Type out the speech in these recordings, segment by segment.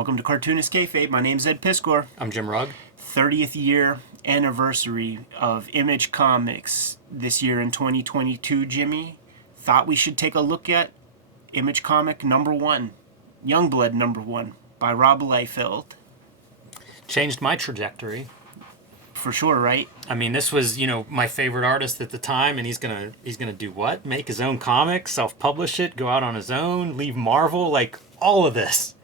Welcome to Cartoonist Kayfabe. My name's Ed Piskor. I'm Jim Rugg. 30th year anniversary of Image Comics this year in 2022, Jimmy. Thought we should take a look at Image Comic number 1, Youngblood number 1 by Rob Liefeld. Changed my trajectory. For sure, right? I mean, this was, my favorite artist at the time, and he's gonna do what? Make his own comic, self-publish it, go out on his own, leave Marvel, all of this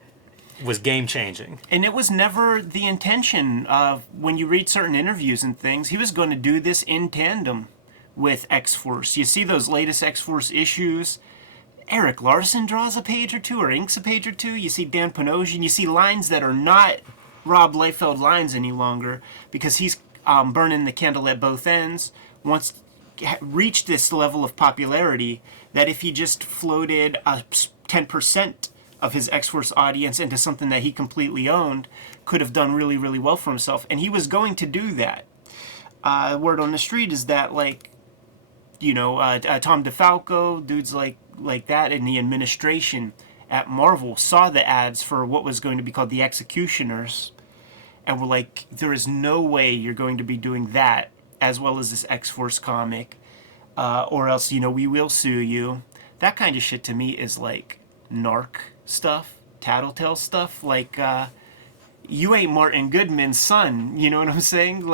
was game-changing. And it was never the intention of, when you read certain interviews and things, he was going to do this in tandem with X-Force. You see those latest X-Force issues, Eric Larson draws a page or two or inks a page or two. You see Dan Panosian, you see lines that are not Rob Liefeld lines any longer because he's burning the candle at both ends. Once reached this level of popularity that if he just floated 10% of his X-Force audience into something that he completely owned, could have done really, really well for himself. And he was going to do that. Word on the street is that, Tom DeFalco, dudes like that in the administration at Marvel saw the ads for what was going to be called the Executioners and were like, there is no way you're going to be doing that as well as this X-Force comic, or else, we will sue you. That kind of shit to me is like narc stuff, tattletale stuff. You ain't Martin Goodman's son, you know what I'm saying?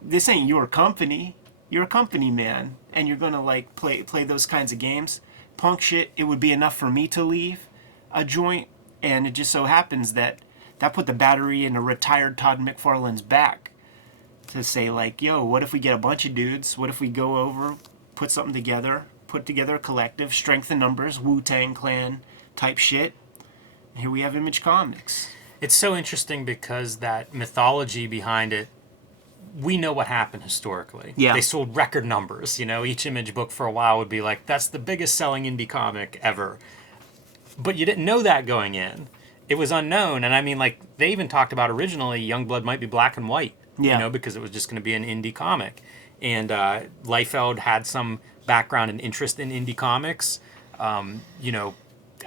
This ain't your company. You're a company man, and you're gonna play those kinds of games. Punk shit, it would be enough for me to leave a joint, and it just so happens that put the battery in a retired Todd McFarlane's back to say, yo, what if we get a bunch of dudes? What if we go over, put something together, put together a collective, strength in numbers, Wu-Tang Clan type shit. And here we have Image Comics. It's so interesting because that mythology behind it, we know what happened historically. Yeah. They sold record numbers. Each Image book for a while would be like, that's the biggest selling indie comic ever. But you didn't know that going in. It was unknown. And I mean, they even talked about originally Youngblood might be black and white, because it was just going to be an indie comic. And Liefeld had some background and interest in indie comics.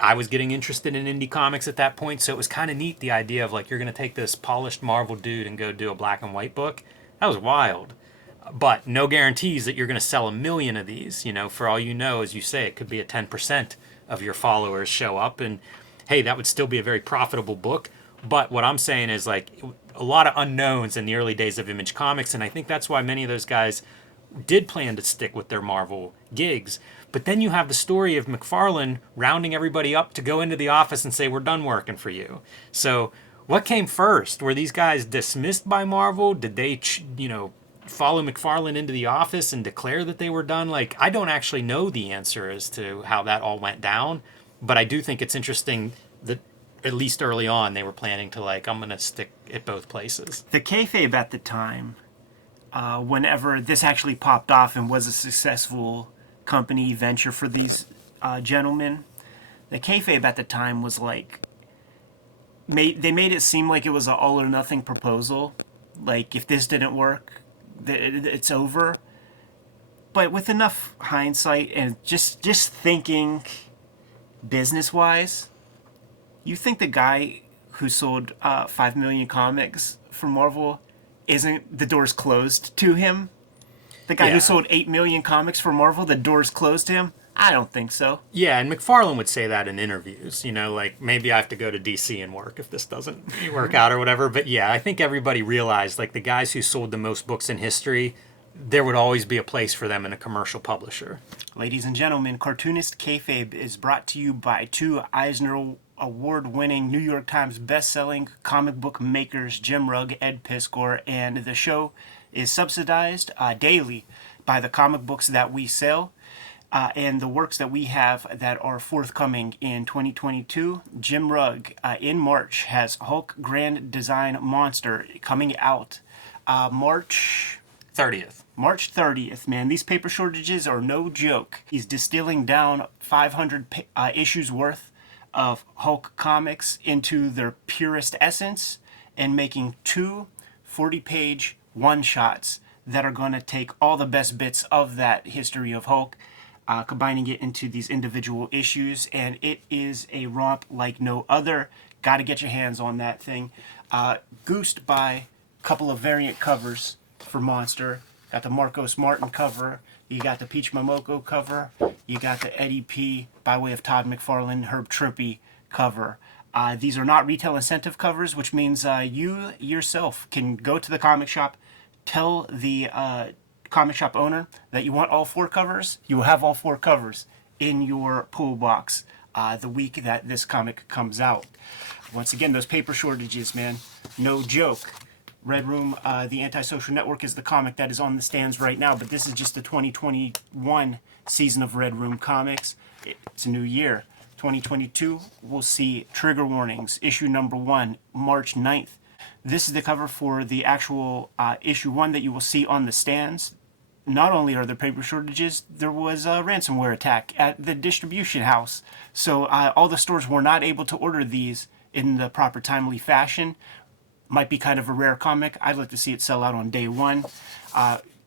I was getting interested in indie comics at that point, so it was kind of neat, the idea of you're going to take this polished Marvel dude and go do a black and white book. That was wild. But no guarantees that you're going to sell 1 million of these. For all you know, as you say, it could be a 10% of your followers show up, and hey, that would still be a very profitable book. But what I'm saying is a lot of unknowns in the early days of Image Comics, and I think that's why many of those guys did plan to stick with their Marvel gigs. But then you have the story of McFarlane rounding everybody up to go into the office and say, we're done working for you. So what came first? Were these guys dismissed by Marvel? Did they, follow McFarlane into the office and declare that they were done? I don't actually know the answer as to how that all went down. But I do think it's interesting that at least early on they were planning to I'm going to stick at both places. The kayfabe at the time, whenever this actually popped off and was a successful company venture for these gentlemen, the kayfabe at the time was they made it seem like it was an all or nothing proposal. If this didn't work, it's over. But with enough hindsight and just thinking business wise, you think the guy who sold 5 million comics for Marvel isn't the doors closed to him? The guy who sold 8 million comics for Marvel, the doors closed to him? I don't think so. Yeah, and McFarlane would say that in interviews, maybe I have to go to DC and work if this doesn't work out or whatever. But yeah, I think everybody realized, the guys who sold the most books in history, there would always be a place for them in a commercial publisher. Ladies and gentlemen, Cartoonist Kayfabe is brought to you by 2 Eisner Award-winning, New York Times best-selling comic book makers, Jim Rugg, Ed Piskor, and the show is subsidized daily by the comic books that we sell and the works that we have that are forthcoming in 2022. Jim Rugg, in March, has Hulk Grand Design Monster coming out March 30th. March 30th, man. These paper shortages are no joke. He's distilling down 500 issues worth of Hulk comics into their purest essence and making 2 40-page one-shots that are going to take all the best bits of that history of Hulk, combining it into these individual issues, and it is a romp like no other. Got to get your hands on that thing. Goosed by a couple of variant covers for Monster. Got the Marcos Martin cover. You got the Peach Momoko cover. You got the Eddie P. by way of Todd McFarlane, Herb Trimpe cover. These are not retail incentive covers, which means you yourself can go to the comic shop, tell the comic shop owner that you want all 4 covers. You will have all 4 covers in your pull box the week that this comic comes out. Once again, those paper shortages, man, no joke. Red Room, The Antisocial Network is the comic that is on the stands right now, but this is just the 2021 season of Red Room Comics. It's a new year. 2022, we'll see Trigger Warnings, issue number 1, March 9th. This is the cover for the actual issue 1 that you will see on the stands. Not only are there paper shortages, there was a ransomware attack at the distribution house. So all the stores were not able to order these in the proper timely fashion. Might be kind of a rare comic. I'd like to see it sell out on day 1.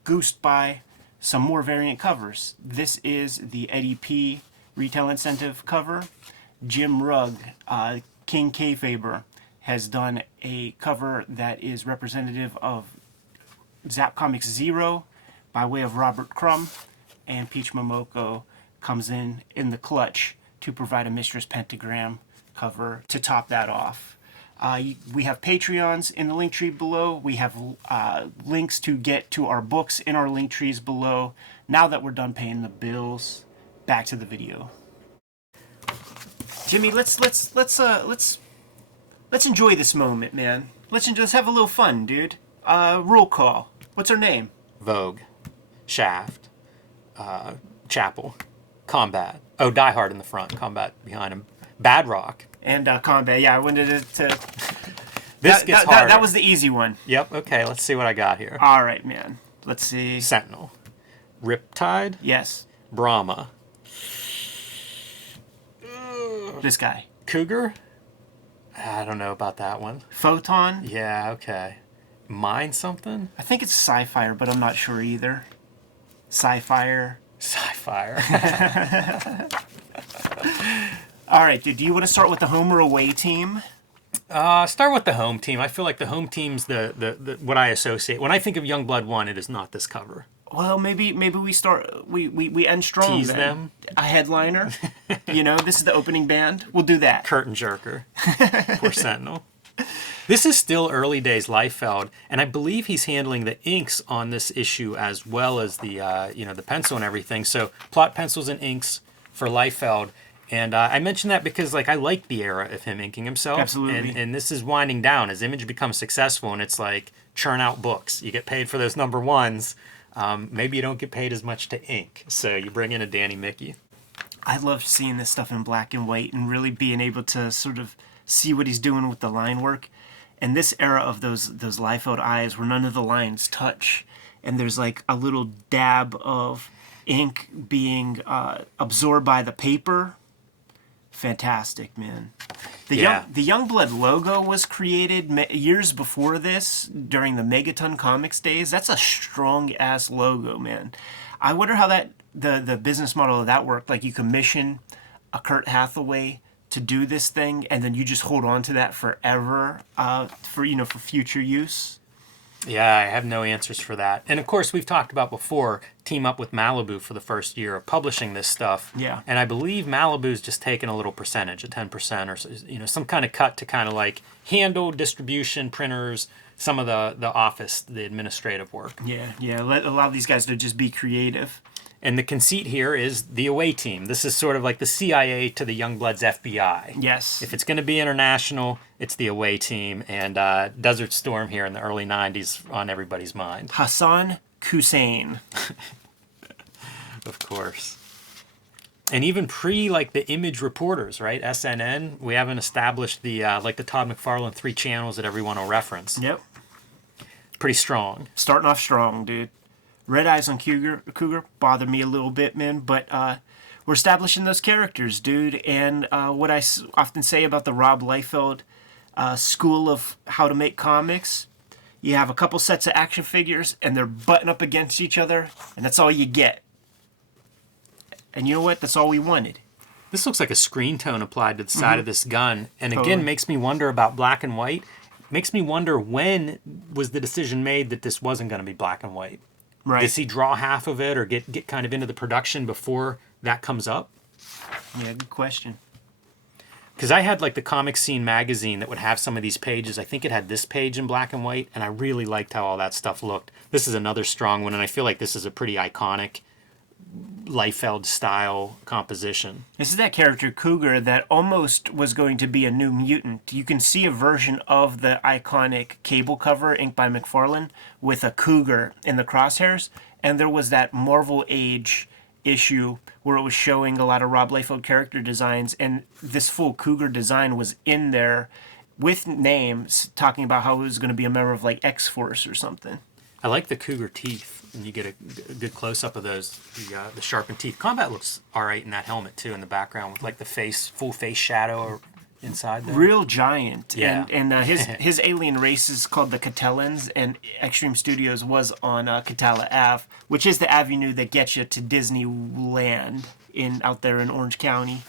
Goosed by some more variant covers. This is the Eddie P. retail incentive cover. Jim Rugg, King Kayfabe, has done a cover that is representative of Zap Comics 0 by way of Robert Crumb, and Peach Momoko comes in the clutch to provide a Mistress Pentagram cover to top that off. We have Patreons in the link tree below. We have links to get to our books in our link trees below. Now that we're done paying the bills, back to the video. Jimmy, let's enjoy this moment, man. Let's have a little fun, dude. Roll call. What's her name? Vogue, Shaft, Chapel, Combat. Oh, Die Hard in the front, Combat behind him. Bad Rock. And Combat. Yeah, I wanted to This gets harder. That was the easy one. Yep, okay, let's see what I got here. All right, man. Let's see. Sentinel. Riptide. Yes. Brahma. This guy. Cougar? I don't know about that one. Photon? Yeah, okay. Mind something? I think it's Sci-Fire, but I'm not sure either. Sci-Fire. Sci-Fire. All right, dude. Do you want to start with the home or away team? Start with the home team. I feel like the home team's the what I associate. When I think of Youngblood 1, it is not this cover. Well, maybe we start. We end strong. Tease then. them. A headliner. This is the opening band. We'll do that. Curtain jerker. Poor Sentinel. This is still early days Liefeld, and I believe he's handling the inks on this issue as well as the the pencil and everything. So plot pencils and inks for Liefeld. And I mentioned that because I like the era of him inking himself. Absolutely. And this is winding down as Image becomes successful, and it's like churn out books. You get paid for those number 1s. Maybe you don't get paid as much to ink, so you bring in a Danny Mickey. I love seeing this stuff in black and white and really being able to sort of see what he's doing with the line work. And this era of those Liefeld eyes where none of the lines touch, and there's like a little dab of ink being absorbed by the paper. Fantastic, man. The Youngblood logo was created years before this during the Megaton Comics days. That's a strong-ass logo, man. I wonder how that the business model of that worked. Like you commission a Kurt Hathaway to do this thing, and then you just hold on to that forever for future use. Yeah, I have no answers for that. And of course, we've talked about before, team up with Malibu for the first year of publishing this stuff. Yeah. And I believe Malibu's just taken a little percentage, a 10% or some kind of cut to kind of handle distribution, printers, some of the office, the administrative work. Yeah. Allow these guys to just be creative. And the conceit here is the away team. This is sort of like the CIA to the Youngblood's FBI. Yes. If it's going to be international, it's the away team. And Desert Storm here in the early 90s on everybody's mind. Hassan Hussein. Of course. And even pre the Image reporters, right? SNN, we haven't established the the Todd McFarlane 3 channels that everyone will reference. Yep. Pretty strong. Starting off strong, dude. Red Eyes on Cougar bothered me a little bit, man, but we're establishing those characters, dude. And what I often say about the Rob Liefeld school of how to make comics, you have a couple sets of action figures, and they're butting up against each other, and that's all you get. And you know what? That's all we wanted. This looks like a screen tone applied to the side of this gun. And Totally. again, makes me wonder about black and white. Makes me wonder, when was the decision made that this wasn't going to be black and white? Right. Does he draw half of it or get kind of into the production before that comes up? Yeah, good question. Because I had like the Comic Scene magazine that would have some of these pages. I think it had this page in black and white, and I really liked how all that stuff looked. This is another strong one, and I feel like this is a pretty iconic Liefeld style composition. This is that character Cougar that almost was going to be a New Mutant. You can see a version of the iconic Cable cover inked by McFarlane with a Cougar in the crosshairs, and there was that Marvel Age issue where it was showing a lot of Rob Liefeld character designs, and this full Cougar design was in there with names talking about how it was going to be a member of like X-Force or something. I like the Cougar teeth, and you get a good close-up of those, the sharpened teeth. Combat looks all right in that helmet, too, in the background, with like the full face shadow inside there. Real giant. Yeah. And his alien race is called the Catellans, and Extreme Studios was on Catella Ave, which is the avenue that gets you to Disneyland out there in Orange County.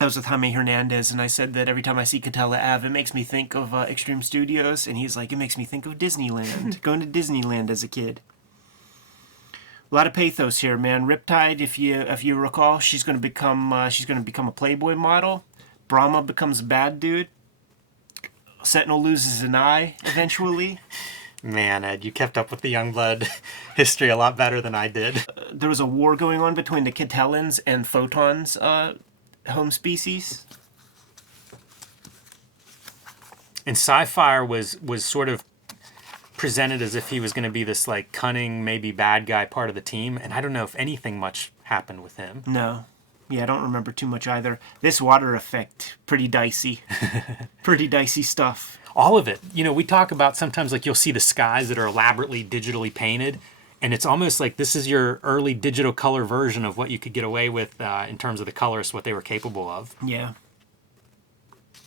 I was with Jaime Hernandez, and I said that every time I see Catella Ave, it makes me think of Extreme Studios, and he's like, it makes me think of Disneyland, going to Disneyland as a kid. A lot of pathos here, man. Riptide, if you recall, she's going to become a Playboy model. Brahma becomes a bad dude. Sentinel loses an eye eventually. Man, Ed, you kept up with the Youngblood history a lot better than I did. There was a war going on between the Catellans and Photons home species. And Sci-Fi was sort of presented as if he was going to be this like cunning, maybe bad guy part of the team, and I don't know if anything much happened with him. No. Yeah, I don't remember too much either. This water effect, pretty dicey. Pretty dicey stuff. All of it. You know, we talk about sometimes like you'll see the skies that are elaborately digitally painted, and it's almost like this is your early digital color version of what you could get away with in terms of the colorists, what they were capable of. Yeah.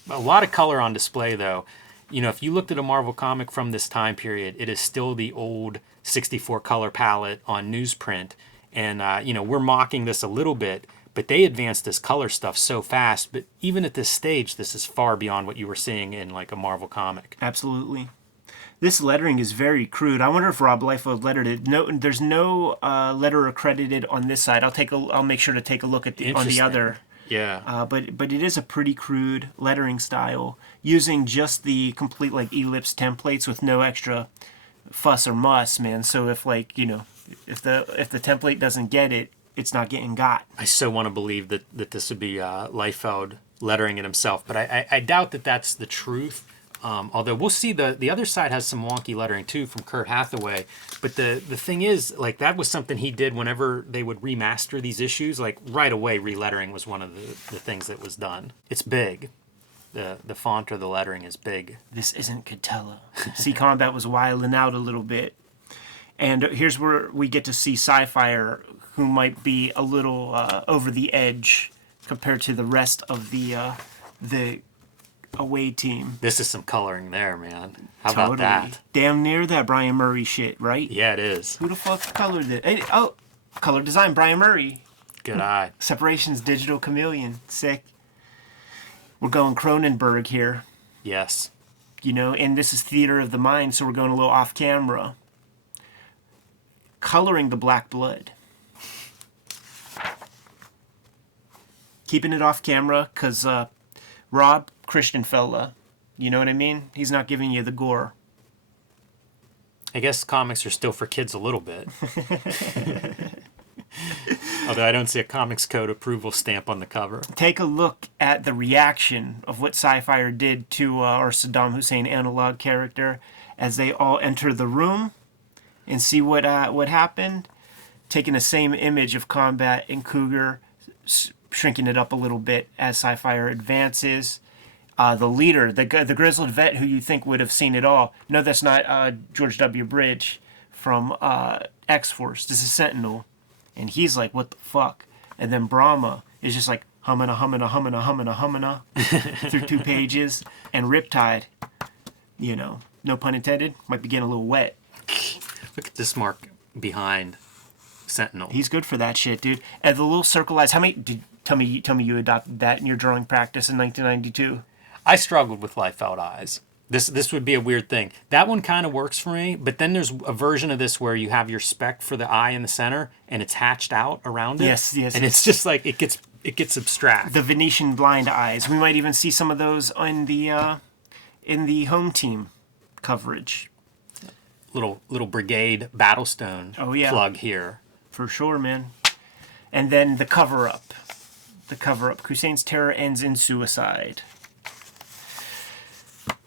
A lot of color on display, though. You know, if you looked at a Marvel comic from this time period, it is still the old 64 color palette on newsprint. And, you know, we're mocking this a little bit, but they advanced this color stuff so fast. But even at this stage, this is far beyond what you were seeing in like a Marvel comic. Absolutely. This lettering is very crude. I wonder if Rob Liefeld lettered it. No, there's no letterer credited on this side. I'll make sure to take a look at on the other. Yeah. But it is a pretty crude lettering style, using just the complete like ellipse templates with no extra fuss or muss, man. So if like, you know, if the template doesn't get it, it's not getting got. I so want to believe that this would be Liefeld lettering it himself, but I doubt that that's the truth. Although we'll see the other side has some wonky lettering too from Kurt Hathaway. But the thing is, like, that was something he did whenever they would remaster these issues. Like right away, relettering was one of the things that was done. It's big. The font or the lettering is big. This isn't Catella. See, Combat was wilding out a little bit. And here's where we get to see Sci-Fi, who might be a little over the edge compared to the rest of the away team. This is some coloring there, man. How about that? Damn near that Brian Murray shit, right? Yeah, it is. Who the fuck colored it? Hey, oh, color design, Brian Murray. Good eye. Separations, Digital Chameleon. Sick. We're going Cronenberg here. Yes. You know, and this is theater of the mind, so we're going a little off camera. Coloring the black blood. Keeping it off camera, because Rob, Christian fella, you know what I mean? He's not giving you the gore. I guess comics are still for kids a little bit. Although I don't see a Comics Code approval stamp on the cover. Take a look at the reaction of what Sci-Fi did to our Saddam Hussein analog character as they all enter the room and see what happened. Taking the same image of Combat and Cougar, shrinking it up a little bit as Sci-Fi advances. The leader, the grizzled vet who you think would have seen it all. No, that's not George W. Bridge from X-Force. This is Sentinel. And he's like, what the fuck? And then Brahma is just like, humming through 2 pages. And Riptide, you know, no pun intended, might be getting a little wet. Look at this mark behind Sentinel. He's good for that shit, dude. And the little circle eyes, how many... Tell me you adopted that in your drawing practice in 1992. I struggled with Liefeld eyes. This would be a weird thing. That one kind of works for me, but then there's a version of this where you have your speck for the eye in the center, and it's hatched out around it. Yes. And it's just like it gets abstract. The Venetian blind eyes. We might even see some of those in the home team coverage. Little brigade Battlestone plug here. For sure, man. And then the cover-up. Crusade's terror ends in suicide.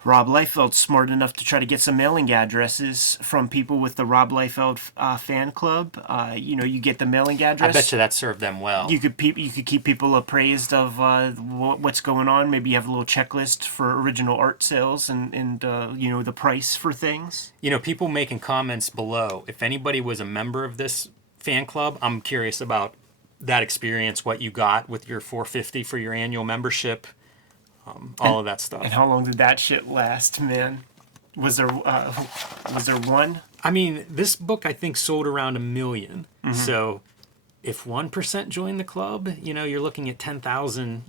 Rob Liefeld's smart enough to try to get some mailing addresses from people with the Rob Liefeld fan club. You get the mailing address. I bet you that served them well. You could keep people appraised of what's going on. Maybe you have a little checklist for original art sales and the price for things. People making comments below. If anybody was a member of this fan club, I'm curious about that experience, what you got with your $450 for your annual membership. All of that stuff. And how long did that shit last, man? Was there one? I mean, this book I think sold around 1 million. Mm-hmm. So if 1% joined the club, you're looking at 10,000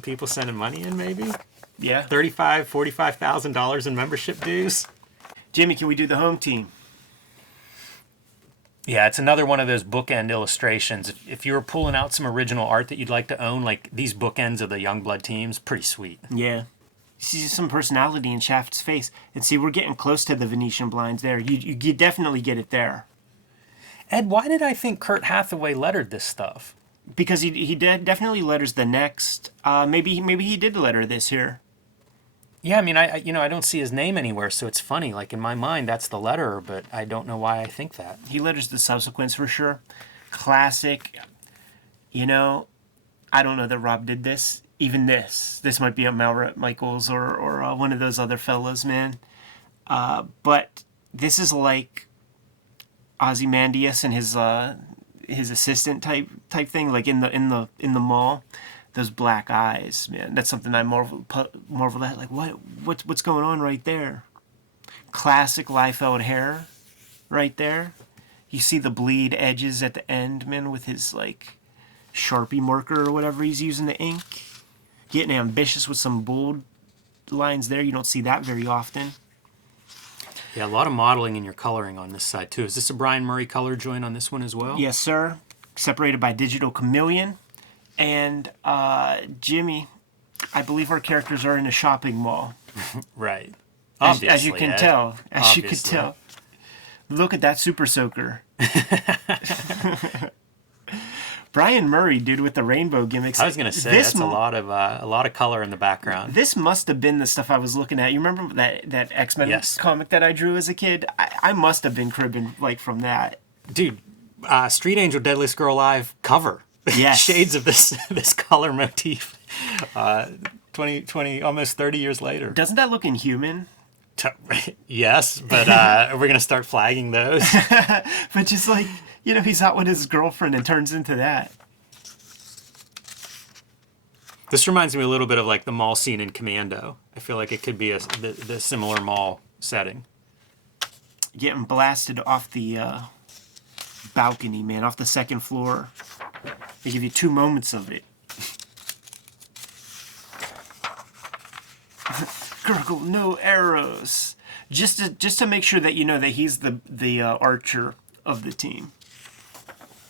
people sending money in, maybe. Yeah. $45,000 in membership dues. Jimmy, can we do the home team? Yeah, it's another one of those bookend illustrations. If you were pulling out some original art that you'd like to own, like these bookends of the Youngblood teams, pretty sweet. Yeah. You see some personality in Shaft's face. And see, we're getting close to the Venetian blinds there. You definitely get it there. Ed, why did I think Kurt Hathaway lettered this stuff? Because he definitely letters the next. Maybe he did letter this here. Yeah, I mean, I don't see his name anywhere, so it's funny. Like, in my mind, that's the letterer, but I don't know why I think that. He letters the subsequents for sure. Classic. I don't know that Rob did this. Even this. This might be a Malrett Michaels or one of those other fellas, man. But this is like Ozymandias and his assistant type thing, like in the mall. Those black eyes, man. That's something I marvel at. Like, what's going on right there? Classic Liefeld hair right there. You see the bleed edges at the end, man, with his, like, Sharpie marker or whatever he's using to ink. Getting ambitious with some bold lines there. You don't see that very often. Yeah, a lot of modeling in your coloring on this side, too. Is this a Brian Murray color joint on this one as well? Yes, sir. Separated by Digital Chameleon. And Jimmy, I believe our characters are in a shopping mall. Right. As you can Ed. tell. As you Obviously. can tell. Look at that super soaker. Brian Murray, dude, with the rainbow gimmicks. I was gonna say that's a lot of color in the background. This must have been the stuff I was looking at. You remember that X-Men comic that I drew as a kid? I must have been cribbing like from that. Dude, Street Angel Deadliest Girl Alive cover. Yes. Shades of this color motif. 20, almost 30 years later. Doesn't that look inhuman? Yes, but we're going to start flagging those. But just like, he's out with his girlfriend and turns into that. This reminds me a little bit of like the mall scene in Commando. I feel like it could be the similar mall setting. Getting blasted off the balcony, man, off the second floor. They give you 2 moments of it. Gurgle, no arrows. Just to make sure that you know that he's the archer of the team.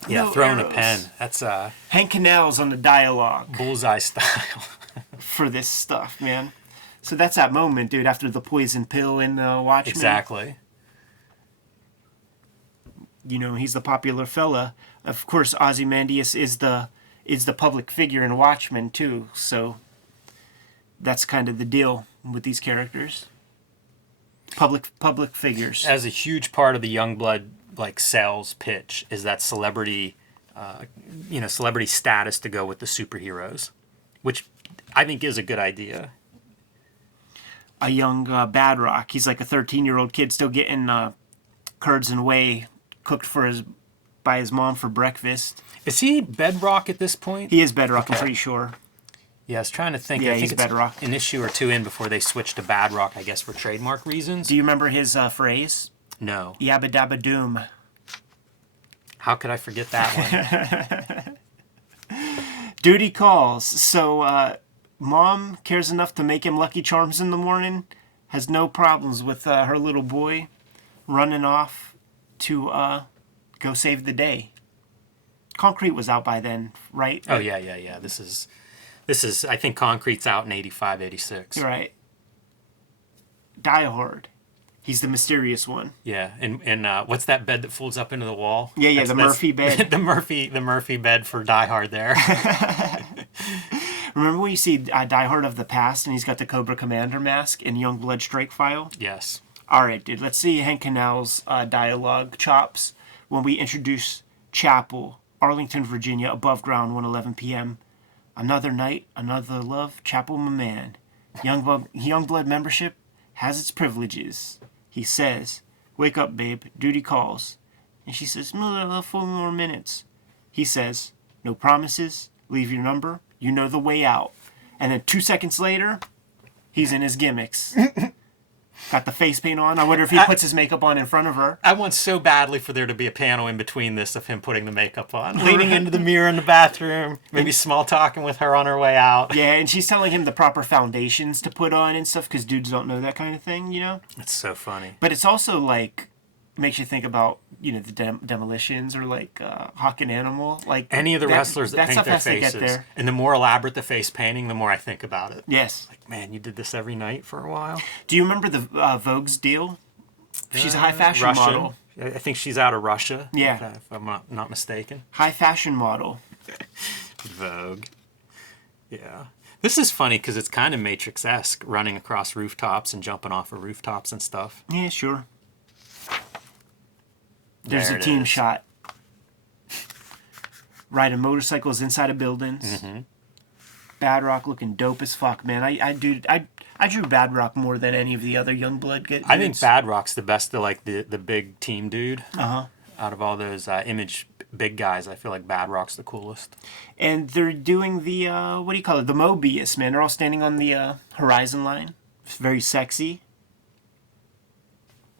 Yeah, no throwing arrows. a pen. That's Hank Canals on the dialogue bullseye style. for this stuff, man. So that's that moment, dude, after the poison pill in Watchmen. Exactly. He's the popular fella. Of course, Ozymandias is the public figure in Watchmen too. So that's kind of the deal with these characters. Public figures. As a huge part of the Youngblood like sales pitch is that celebrity status to go with the superheroes, which I think is a good idea. A young Badrock. He's like a 13-year-old kid still getting curds and whey cooked by his mom for breakfast. Is he Bedrock at this point? He is Bedrock, okay. I'm pretty sure. Yeah, I was trying to think. Yeah, I think he's it's Bedrock. An issue or two in before they switched to Badrock, I guess, for trademark reasons. Do you remember his phrase? No. Yabba dabba doom. How could I forget that one? Duty calls. So, mom cares enough to make him Lucky Charms in the morning. Has no problems with her little boy running off to go save the day. Concrete was out by then, right? Oh yeah. This is. I think Concrete's out in 85, 86. Right. Die Hard. He's the mysterious one. Yeah, and what's that bed that folds up into the wall? Yeah, the Murphy bed. the Murphy bed for Die Hard there. Remember when you see Die Hard of the Past and he's got the Cobra Commander mask in Youngblood Strike File? Yes. All right, dude. Let's see Hank Canal's dialogue chops when we introduce Chapel, Arlington, Virginia, above ground, 1:11 p.m. Another night, another love, Chapel, my man. Youngblood membership has its privileges. He says, "Wake up, babe. Duty calls." And she says, "4 more minutes." He says, "No promises. Leave your number. You know the way out." And then 2 seconds later, he's in his gimmicks. Got the face paint on. I wonder if he puts his makeup on in front of her. I want so badly for there to be a panel in between this of him putting the makeup on, leaning into the mirror in the bathroom, maybe small talking with her on her way out. Yeah, and she's telling him the proper foundations to put on and stuff because dudes don't know that kind of thing, you know? It's so funny. But it's also like, makes you think about, you know, the Demolitions or like Hawk and Animal. Like any of the wrestlers that paint stuff their has to get faces. there. And the more elaborate the face painting, the more I think about it. Yes. Like, man, you did this every night for a while. Do you remember the Vogue's deal? She's a high fashion Russian. model. I think she's out of Russia. Yeah. If I'm not mistaken. High fashion model. Vogue. Yeah. This is funny because it's kind of Matrix-esque, running across rooftops and jumping off of rooftops and stuff. Yeah, sure. There's There a it team is. shot. Riding motorcycles inside of buildings. Mm-hmm. Bad Rock looking dope as fuck, man. I drew Bad Rock more than any of the other Youngblood dudes. I think Bad Rock's the best of like the big team dude. Uh-huh. Out of all those Image big guys, I feel like Bad Rock's the coolest. And they're doing the, what do you call it? The Mobius, man. They're all standing on the horizon line. It's very sexy.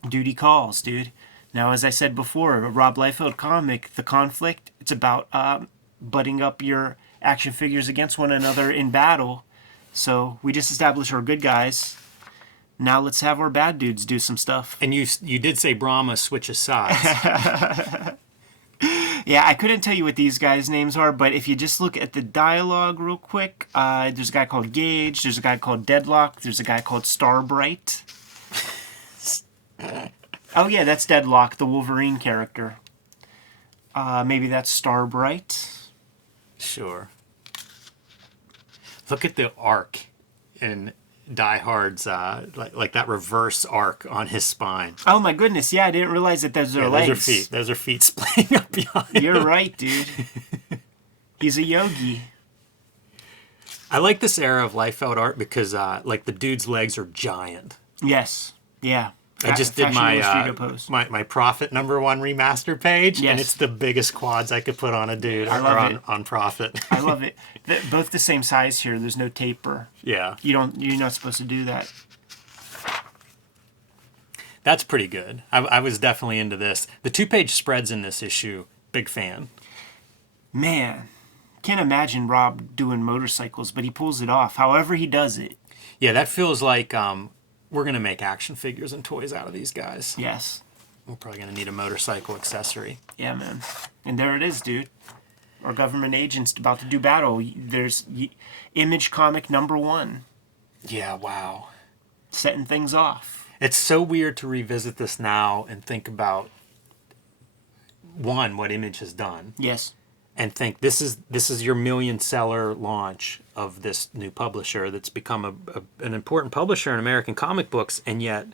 Duty calls, dude. Now, as I said before, a Rob Liefeld comic, The Conflict, it's about butting up your action figures against one another in battle. So we just established our good guys. Now let's have our bad dudes do some stuff. And you did say Brahma switches sides. Yeah, I couldn't tell you what these guys' names are, but if you just look at the dialogue real quick, there's a guy called Gage, there's a guy called Deadlock, there's a guy called Starbright. Oh yeah, that's Deadlock, the Wolverine character. Maybe that's Starbright. Sure. Look at the arc in Die Hard's, like that reverse arc on his spine. Oh my goodness, yeah, I didn't realize that those are Yeah, legs. those are feet. Those are feet splitting up behind. You're right, dude. He's a yogi. I like this era of Liefeld art because, like, the dude's legs are giant. Yes, yeah. I just did Fashion Illustrated post. my Profit #1 remaster page, Yes. and it's the biggest quads I could put on a dude on Profit. I love it. Both the same size here. There's no taper. Yeah, You're not supposed to do that. that's pretty good. I was definitely into this. The 2-page spreads in this issue, big fan. Man, can't imagine Rob doing motorcycles, but he pulls it off. However he does it. Yeah, that feels like we're gonna make action figures and toys out of these guys. Yes. We're probably gonna need a motorcycle accessory. Yeah, man. And there it is, dude. Our government agent's about to do battle. There's Image comic #1. Yeah, wow. Setting things off. It's so weird to revisit this now and think about what Image has done. Yes. And think this is your million seller launch of this new publisher that's become an important publisher in American comic books, and yet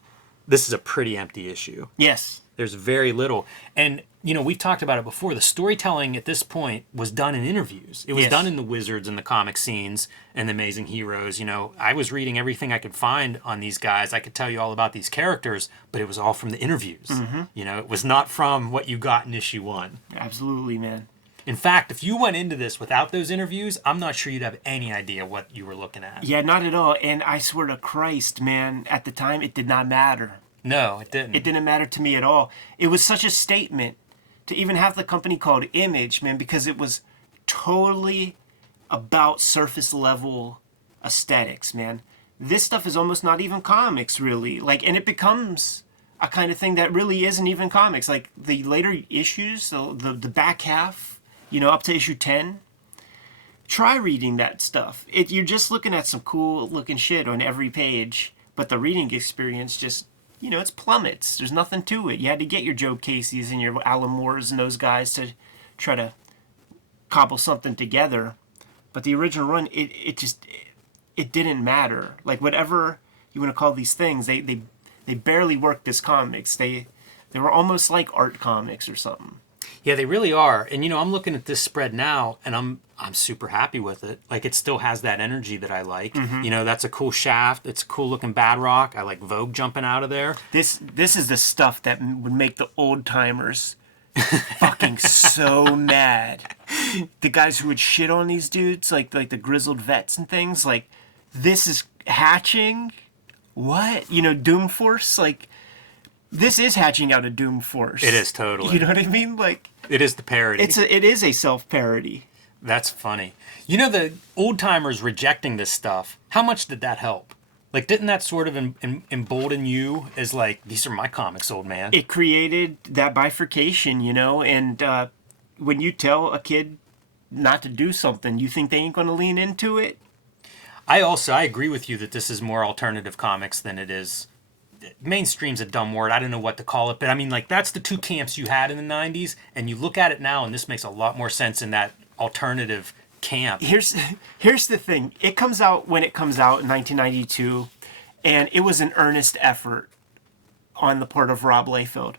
this is a pretty empty issue. Yes. There's very little. And, you know, we've talked about it before. The storytelling at this point was done in interviews. It was Yes. done in the Wizards and the comic scenes and the Amazing Heroes. You know, I was reading everything I could find on these guys. I could tell you all about these characters, but it was all from the interviews. Mm-hmm. You know, it was not from what you got in issue 1. Absolutely, man. In fact, if you went into this without those interviews, I'm not sure you'd have any idea what you were looking at. Yeah, not at all. And I swear to Christ, man, at the time, it did not matter. No, it didn't. It didn't matter to me at all. It was such a statement to even have the company called Image, man, because it was totally about surface level aesthetics, man. This stuff is almost not even comics, really. Like, and it becomes a kind of thing that really isn't even comics. Like the later issues, the back half, up to issue 10. Try reading that stuff. You're just looking at some cool looking shit on every page, but the reading experience just, it's plummets. There's nothing to it. You had to get your Joe Caseys and your Alan Moores and those guys to try to cobble something together. But the original run, it didn't matter. Like, whatever you want to call these things, they barely worked as comics. They were almost like art comics or something. Yeah, they really are. And I'm looking at this spread now, and I'm super happy with it. Like, it still has that energy that I like. Mm-hmm. That's a cool shaft. It's a cool looking Badrock. I like Vogue jumping out of there. This is the stuff that would make the old timers fucking so mad. The guys who would shit on these dudes, like the grizzled vets and things, like, this is hatching. What? Doom Force, like, this is hatching out of Doom Force. It is, totally. You know what I mean? Like, it is the parody. It is a self-parody. That's funny. The old timers rejecting this stuff, how much did that help? Like, didn't that sort of embolden you as, like, these are my comics, old man? It created that bifurcation, and when you tell a kid not to do something, you think they ain't going to lean into it? I agree with you that this is more alternative comics than it is. Mainstream's a dumb word. I don't know what to call it. But, I mean, like, that's the two camps you had in the 90s. And you look at it now, and this makes a lot more sense in that alternative camp. Here's the thing. It comes out when it comes out in 1992. And it was an earnest effort on the part of Rob Liefeld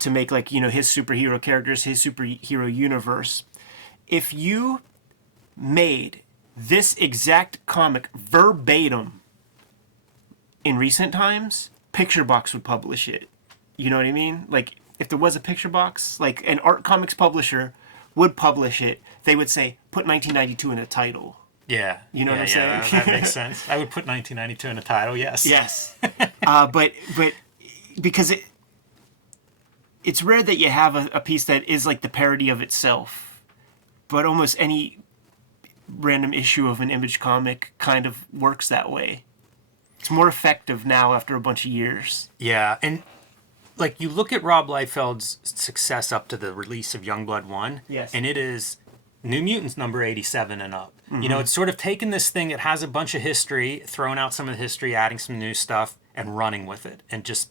to make, like, his superhero characters, his superhero universe. If you made this exact comic verbatim in recent times, Picture Box would publish it. You know what I mean? Like, if there was a Picture Box, like an art comics publisher would publish it, they would say, put 1992 in the title. Yeah. You know what I'm saying? That makes sense. I would put 1992 in the title, yes. Yes. But because it's rare that you have a piece that is like the parody of itself. But almost any random issue of an Image comic kind of works that way. It's more effective now after a bunch of years. Yeah, and like you look at Rob Liefeld's success up to the release of Youngblood 1, yes, and it is New Mutants number 87 and up. Mm-hmm. It's sort of taken this thing that has a bunch of history, throwing out some of the history, adding some new stuff, and running with it, and just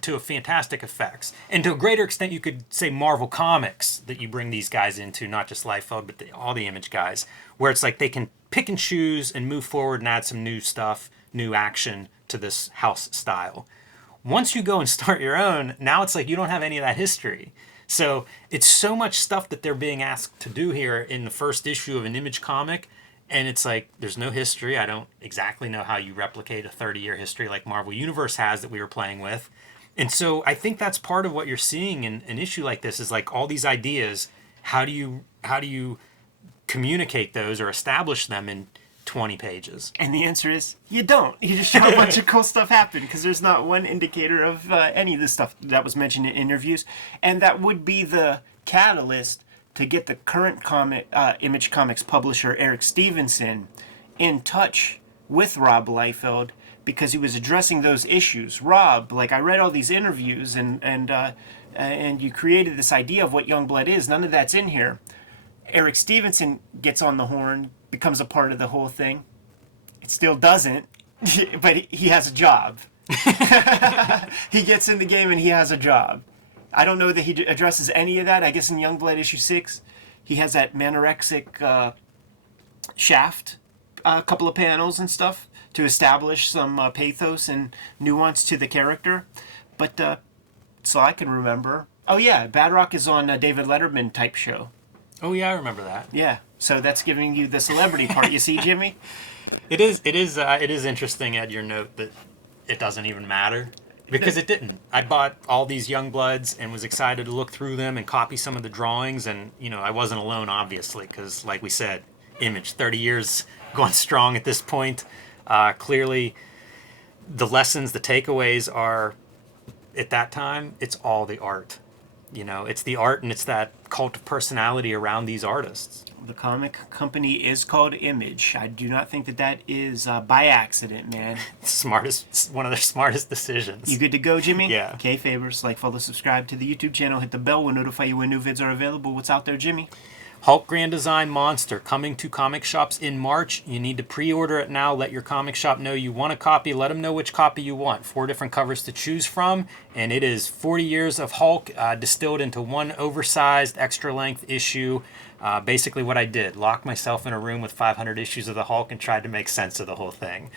to a fantastic effects. And to a greater extent, you could say Marvel Comics that you bring these guys into, not just Liefeld, but all the Image guys, where it's like they can pick and choose and move forward and add some new stuff, new action to this house style. Once you go and start your own, now it's like you don't have any of that history. So it's so much stuff that they're being asked to do here in the first issue of an Image comic, and it's like there's no history. I don't exactly know how you replicate a 30-year history like Marvel Universe has that we were playing with. And so I think that's part of what you're seeing in an issue like this is like all these ideas. How do you communicate those or establish them in 20 pages? And the answer is you don't. You just show a bunch of cool stuff happen because there's not one indicator of any of the stuff that was mentioned in interviews, and that would be the catalyst to get the current Image Comics publisher Eric Stevenson in touch with Rob Liefeld because he was addressing those issues. Rob, like, I read all these interviews and you created this idea of what Youngblood is. None of that's in here. Eric Stevenson gets on the horn, becomes a part of the whole thing. It still doesn't, but he has a job. He gets in the game and he has a job. I don't know that he addresses any of that. I guess in Youngblood issue 6, he has that manorexic shaft, a couple of panels and stuff to establish some pathos and nuance to the character. But so I can remember. Oh yeah, Badrock is on a David Letterman type show. Oh yeah, I remember that. Yeah, so that's giving you the celebrity part. You see, Jimmy? It is interesting at your note that it doesn't even matter. Because it didn't. I bought all these Youngbloods and was excited to look through them and copy some of the drawings. And, I wasn't alone, obviously, because, like we said, Image, 30 years going strong at this point. Clearly, the lessons, the takeaways are, at that time, it's all the art. It's the art and it's that cult of personality around these artists. The comic company is called Image. I do not think that is by accident, man. One of their smartest decisions. You good to go, Jimmy? Yeah. Kayfabers, like, follow, subscribe to the YouTube channel, hit the bell, will notify you when new vids are available. What's out there, Jimmy? Hulk Grand Design Monster coming to comic shops in March. You need to pre-order it now. Let your comic shop know you want a copy. Let them know which copy you want. 4 different covers to choose from, and it is 40 years of Hulk distilled into one oversized, extra-length issue. Basically what I did, locked myself in a room with 500 issues of the Hulk and tried to make sense of the whole thing.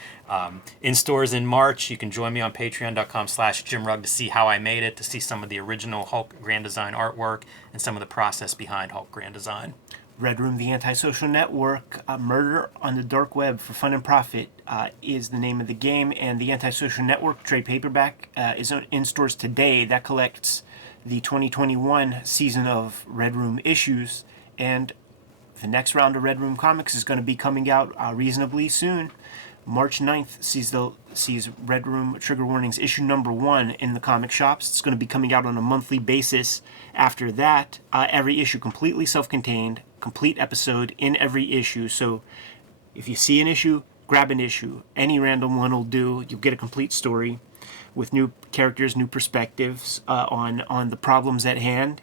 In stores in March. You can join me on patreon.com/JimRugg to see how I made it, to see some of the original Hulk Grand Design artwork and some of the process behind Hulk Grand Design. Red Room, the Antisocial Network, Murder on the Dark Web for Fun and Profit is the name of the game, and the Antisocial Network trade paperback is in stores today. That collects the 2021 season of Red Room issues, and the next round of Red Room comics is going to be coming out reasonably soon. March 9th sees Red Room Trigger Warnings issue number 1 in the comic shops. It's going to be coming out on a monthly basis. After that, every issue completely self-contained, complete episode in every issue. So if you see an issue, grab an issue. Any random one will do. You'll get a complete story with new characters, new perspectives on the problems at hand.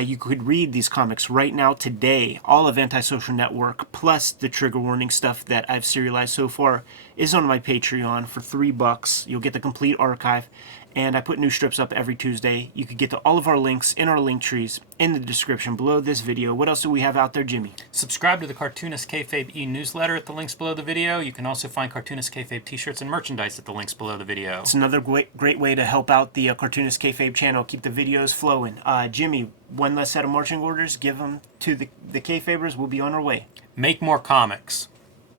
You could read these comics right now today. All of Antisocial Network plus the trigger warning stuff that I've serialized so far is on my Patreon for $3. You'll get the complete archive, and I put new strips up every Tuesday. You could get to all of our links in our link trees in the description below this video. What else do we have out there, Jimmy? Subscribe to the Cartoonist Kayfabe e-newsletter at the links below the video. You can also find Cartoonist Kayfabe t-shirts and merchandise at the links below the video. It's another great way to help out the Cartoonist Kayfabe channel, keep the videos flowing. Jimmy, one last set of marching orders. Give them to the Kayfabers. We'll be on our way. Make more comics.